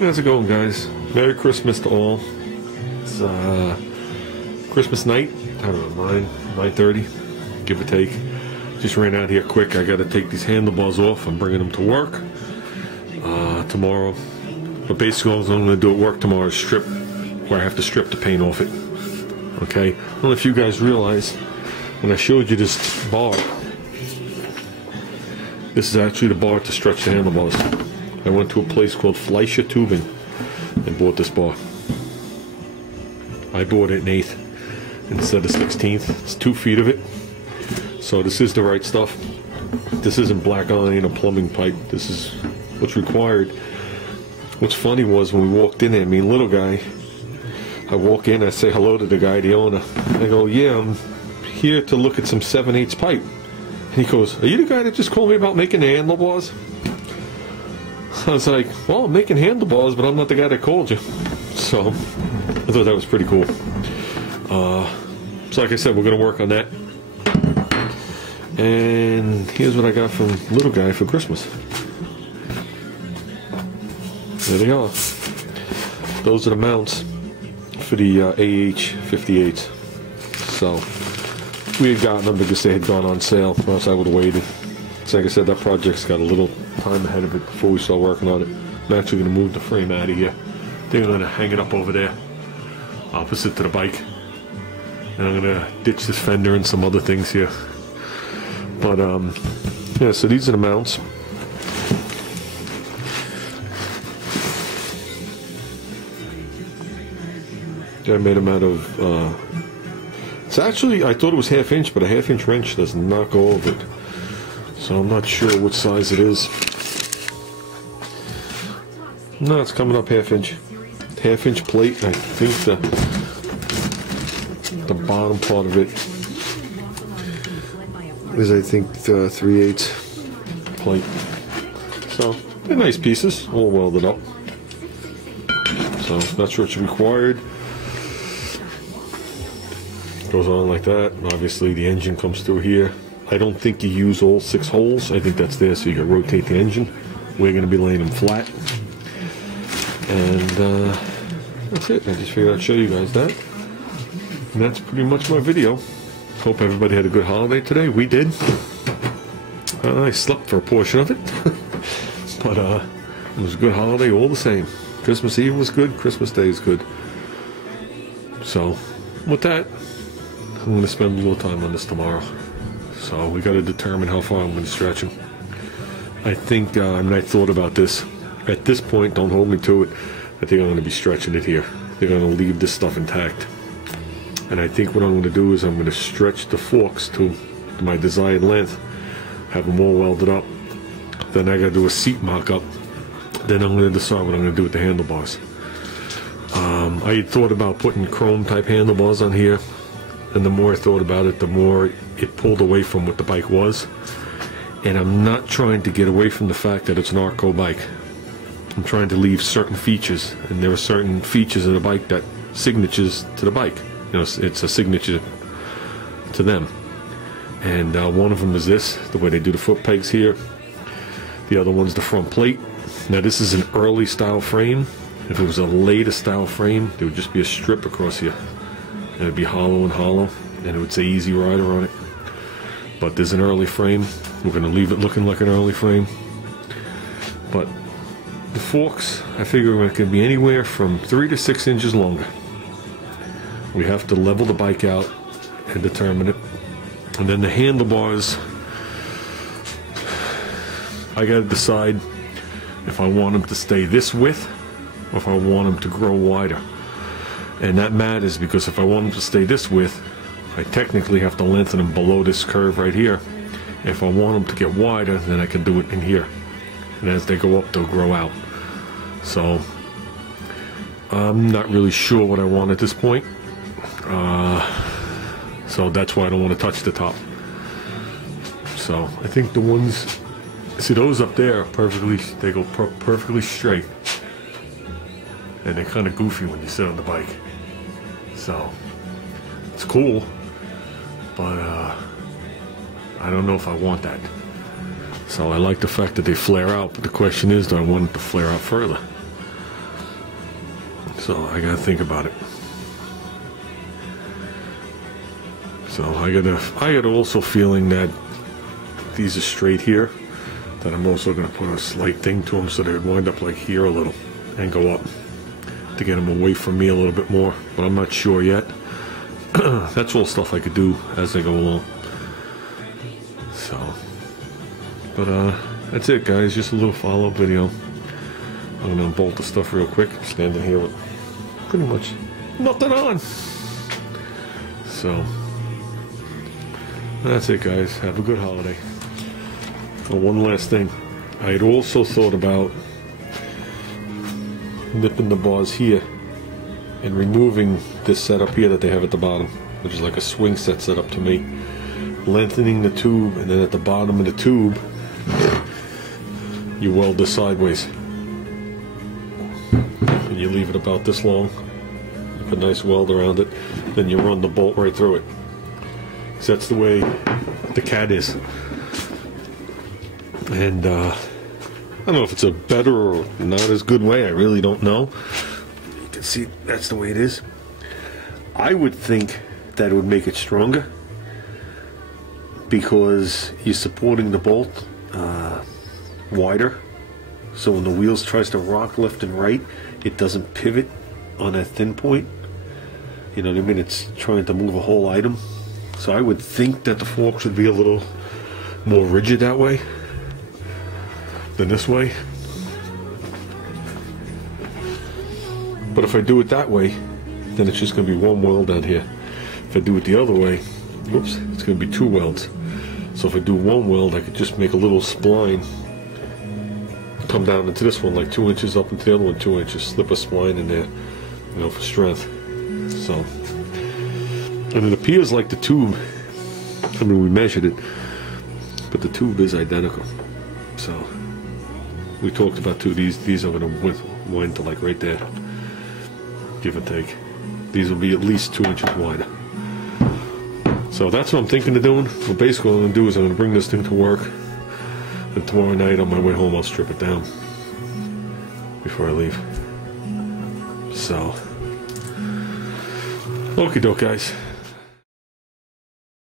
How's it going, guys? Merry Christmas to all. It's Christmas night. I don't know, 9:30, give or take. Just ran out here quick. I got to take these handlebars off. I'm bringing them to work tomorrow. But basically, all I'm going to do at work tomorrow is strip, where I have to strip the paint off it. Okay. I don't know if you guys realize when I showed you this bar. This is actually the bar to stretch the handlebars. I went to a place called Fleischer Tubing and bought this bar. I bought it in 1/8 instead of 16th. It's 2 feet of it. So this is the right stuff. This isn't black iron or plumbing pipe. This is what's required. What's funny was when we walked in there, me and little guy, I walk in, I say hello to the guy, the owner. I go, yeah, I'm here to look at some 7/8 pipe. And he goes, are you the guy that just called me about making the handlebars? I was like, well, I'm making handlebars, but I'm not the guy that called you. So, I thought that was pretty cool. So like I said, we're going to work on that. And here's what I got from little guy for Christmas. There they are. Those are the mounts for the AH-58s. So, we had gotten them because they had gone on sale, or else I would have waited. So like I said, that project's got a little time ahead of it before we start working on it. I'm actually going to move the frame out of here. They're going to hang it up over there, opposite to the bike. And I'm going to ditch this fender and some other things here. But, yeah, so these are the mounts. I made them out of, it's actually, I thought it was 1/2 inch, but a 1/2 inch wrench does not go over it. So I'm not sure what size it is. No, it's coming up 1/2 inch. 1/2 inch plate. I think the bottom part of it is, I think, 3/8 plate. So they're nice pieces, all welded up. So not sure what's required. Goes on like that. Obviously, the engine comes through here. I don't think you use all 6 holes. I think that's there so you can rotate the engine. We're going to be laying them flat. And that's it. I just figured I'd show you guys that. And that's pretty much my video. Hope everybody had a good holiday today. We did. I slept for a portion of it. But it was a good holiday all the same. Christmas Eve was good. Christmas Day is good. So, with that, I'm going to spend a little time on this tomorrow. So we got to determine how far I'm going to stretch them. I think, I mean, I thought about this. At this point, don't hold me to it. I think I'm going to be stretching it here. They're going to leave this stuff intact. And I think what I'm going to do is I'm going to stretch the forks to my desired length. Have them all welded up. Then I got to do a seat mock-up. Then I'm going to decide what I'm going to do with the handlebars. I had thought about putting chrome type handlebars on here. And the more I thought about it, the more it pulled away from what the bike was. And I'm not trying to get away from the fact that it's an Arco bike. I'm trying to leave certain features. And there are certain features of the bike that signatures to the bike. You know, it's a signature to them. And one of them is this, the way they do the foot pegs here. The other one's the front plate. Now this is an early style frame. If it was a later style frame, there would just be a strip across here. And it'd be hollow, and it would say Easy Rider on it. But there's an early frame. We're going to leave it looking like an early frame. But the forks, I figure it can be anywhere from 3 to 6 inches longer. We have to level the bike out and determine it. And then the handlebars, I got to decide if I want them to stay this width or if I want them to grow wider. And that matters because if I want them to stay this width, I technically have to lengthen them below this curve right here. If I want them to get wider, then I can do it in here. And as they go up, they'll grow out. So, I'm not really sure what I want at this point. So that's why I don't want to touch the top. So, I think the ones, see those up there, they go perfectly straight. And they're kind of goofy when you sit on the bike. So, it's cool, but I don't know if I want that. So I like the fact that they flare out, but the question is, do I want it to flare out further? So I gotta think about it. So I got also feeling that these are straight here, that I'm also gonna put a slight thing to them so they would wind up like here a little and go up to get them away from me a little bit more, but I'm not sure yet. That's all stuff I could do as I go along. So, but that's it, guys. Just a little follow-up video. I'm gonna unbolt the stuff real quick. I'm standing here with pretty much nothing on. So, that's it, guys. Have a good holiday. Oh, one last thing. I had also thought about nipping the bars here and removing this setup here that they have at the bottom, which is like a swing set setup to me. Lengthening the tube, and then at the bottom of the tube, you weld this sideways. And you leave it about this long. You put a nice weld around it, then you run the bolt right through it. So that's the way the cat is. And I don't know if it's a better or not as good way. I really don't know. You can see that's the way it is. I would think that it would make it stronger because you're supporting the bolt wider. So when the wheels tries to rock left and right, it doesn't pivot on that thin point. You know what I mean? It's trying to move a whole item. So I would think that the forks would be a little more rigid that way than this way. But if I do it that way, then it's just going to be one weld down here. If I do it the other way, whoops, it's going to be two welds. So if I do one weld, I could just make a little spline, come down into this one like 2 inches, up into the other one 2 inches, slip a spline in there, you know, for strength. So, and it appears like the tube, I mean, we measured it, but the tube is identical. So we talked about these are going to wind to like right there, give or take. These will be at least 2 inches wider. So that's what I'm thinking of doing. Well, basically what I'm going to do is I'm going to bring this thing to work, and tomorrow night on my way home I'll strip it down before I leave. So, okie doke, guys.